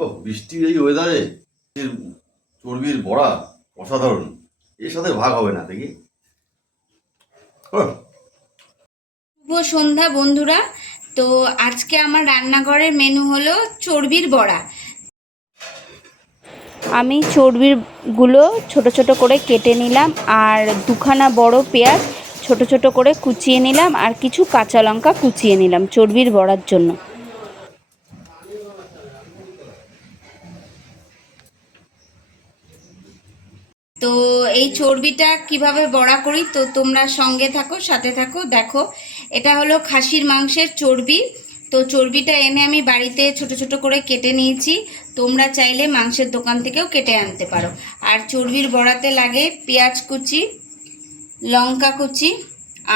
ও বৃষ্টির এই ওয়েদারে চর্বির বড়া অসাধারণ। এর সাথে ভাগ হবে না দেখি। শুভ সন্ধ্যা বন্ধুরা। তো আজকে আমার রান্নাঘরের মেনু হলো চর্বির বড়া। আমি চর্বিরগুলো ছোট ছোট করে কেটে নিলাম, আর দুখানা বড় পেঁয়াজ ছোট ছোট করে কুচিয়ে নিলাম, আর কিছু কাঁচা লঙ্কা কুচিয়ে নিলাম চর্বির বড়ার জন্য। তো এই চর্বিটা কিভাবে বড়া করি, তো তোমরা সঙ্গে থাকো, সাথে থাকো, দেখো। এটা হলো খাসির মাংসের চর্বি। তো চর্বিটা এনে আমি বাড়িতে ছোট ছোট করে কেটে নিয়েছি। তোমরা চাইলে মাংসের দোকান থেকেও কেটে আনতে পারো। আর চর্বির বড়াতে লাগে পেঁয়াজ কুচি, লঙ্কা কুচি,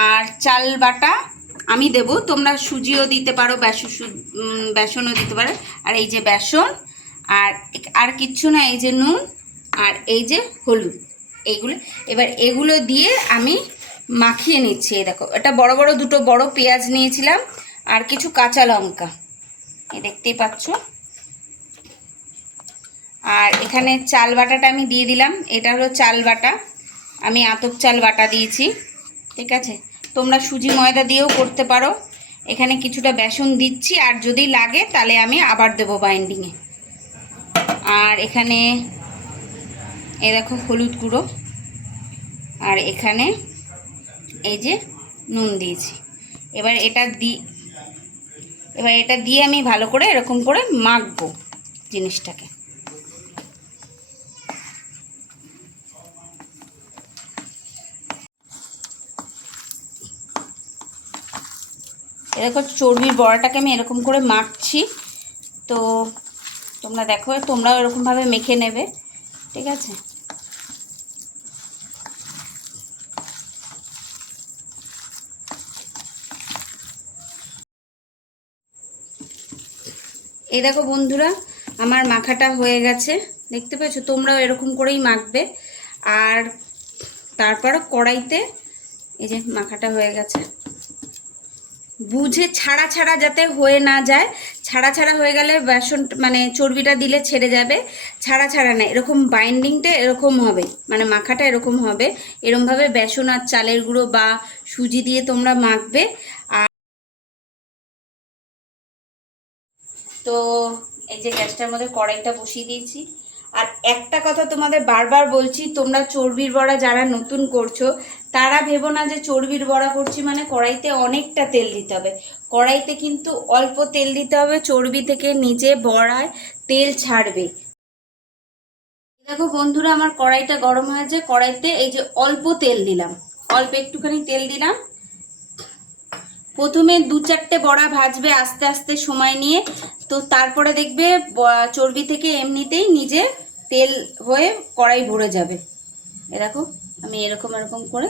আর চাল বাটা আমি দেব। তোমরা সুজিও দিতে পারো, বেসনও দিতে পারো। আর এই যে বেসন, আর আর কিচ্ছু না, এই যে নুন, আর এই যে হলুদ, এইগুলো। এবার এগুলো দিয়ে আমি মাখিয়ে নিচ্ছি। এই দেখো, এটা বড় বড় দুটো বড় পেঁয়াজ নিয়েছিলাম, আর কিছু কাঁচা লঙ্কা, এই দেখতেই পাচ্ছ। আর এখানে চাল বাটাটা আমি দিয়ে দিলাম। এটা হলো চাল বাটা, আমি আতপ চাল বাটা দিয়েছি, ঠিক আছে। তোমরা সুজি ময়দা দিয়েও করতে পারো। এখানে কিছুটা বেসন দিচ্ছি, আর যদি লাগে তাহলে আমি আবার দেবো বাইন্ডিংয়ে। আর এখানে এই দেখো হলুদ গুঁড়ো, আর এখানে এই যে নুন দিয়েছি। এবার এটা দিয়ে আমি ভালো করে এরকম করে মাখবো জিনিসটাকে। এরকম চর্বির বড়াটাকে আমি এরকম করে মাখছি। তো তোমরা দেখো, তোমরাও এরকমভাবে মেখে নেবে, ঠিক আছে। এই দেখো বন্ধুরা, আমার মাখাটা হয়ে গেছে, দেখতে পাচ্ছ। তোমরাও এরকম করেই মাখবে। আর তারপর কড়াইতে এই যে মাখাটা হয়ে গেছে, বুঝে ছাড়া ছাড়া যাতে হয়ে না যায়। ছাড়া ছাড়া হয়ে গেলে বেসন মানে চর্বিটা দিলে ছেড়ে যাবে। ছাড়া ছাড়া না, এরকম বাইন্ডিংটা এরকম হবে, মানে মাখাটা এরকম হবে। এরকমভাবে বেসন আর চালের গুঁড়ো বা সুজি দিয়ে তোমরা মাখবে। আর তো এই যে গ্যাসটার মধ্যে কড়াইটা বসিয়ে দিয়েছি। আর একটা কথা তোমাদের বারবার বলছি, তোমরা চর্বির বড়া যারা নতুন করছো তারা ভেবো না যে চর্বির বড়া করছি মানে কড়াইতে অনেকটা তেল দিতে হবে। কড়াইতে কিন্তু অল্প তেল দিতে হবে, চর্বি থেকে নিজে বড়ায় তেল ছাড়বে। দেখো বন্ধুরা, আমার কড়াইটা গরম হয়েছে। কড়াইতে এই যে অল্প তেল দিলাম, অল্প একটুখানি তেল দিলাম। প্রথমে দু চারটে বড়া ভাজবে আস্তে আস্তে সময় নিয়ে, তো তারপরে দেখবে চর্বি থেকে এমনিতেই নিজে তেল হয়ে কড়াই ভরে যাবে। এ দেখো, আমি এরকম এরকম করে।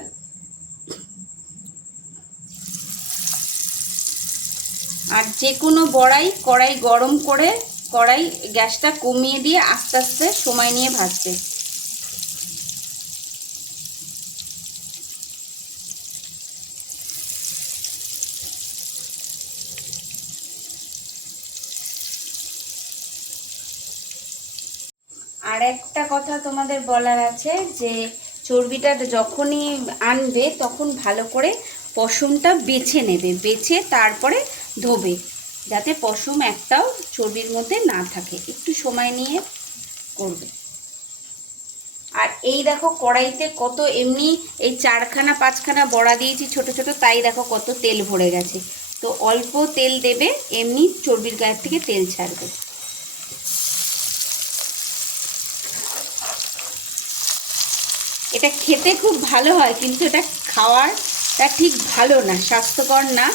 আর যে কোনো বড়াই কড়াই গরম করে, কড়াই গ্যাসটা কমিয়ে দিয়ে আস্তে আস্তে সময় নিয়ে ভাজবে। আর একটা কথা তোমাদের বলার আছে, যে চর্বিটা যখনই আনবে তখন ভালো করে পশমটা বেছে নেবে, বেছে তারপরে ধোবে, যাতে পশম একটাও চর্বির মধ্যে না থাকে। একটু সময় নিয়ে করবে। আর এই দেখো কড়াইতে কত, এমনি এই 4খানা 5খানা বড়া দিয়েছি ছোট ছোট, তাই দেখো কত তেল ভরে গেছে। তো অল্প তেল দেবে, এমনি চর্বির গায়ের থেকে তেল ছাড়বে। এটা খেতে খুব ভালো হয়, কিন্তু এটা খাওয়াটা ঠিক ভালো না, স্বাস্থ্যকর না।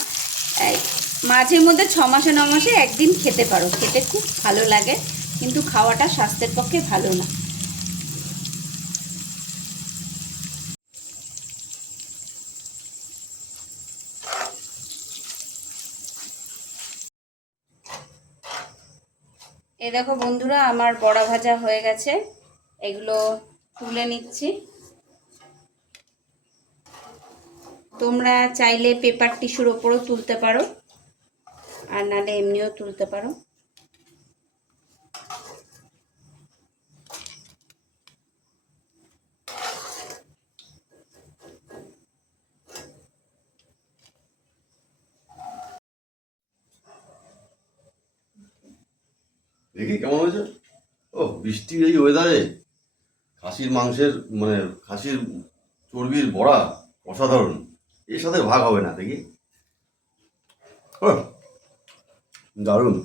মাঝে মধ্যে 6 মাসে 9 মাসে একদিন খেতে পারো, খেতে খুব ভালো লাগে, কিন্তু খাওয়াটা স্বাস্থ্যের পক্ষে ভালো না। এই দেখো বন্ধুরা, আমার বড়া ভাজা হয়ে গেছে। এগুলো তুলে নিচ্ছি। তোমরা চাইলে পেপার টিস্যুর ওপরও তুলতে পারো, আর নাহলে এমনিও তুলতে পারো। দেখি কেমন হয়েছে। ও বৃষ্টির এই ওয়েদারে খাসির মাংসের মানে খাসির চর্বির বড়া অসাধারণ, এর সাথে ভাগ হবে না দেখি। দারুণ।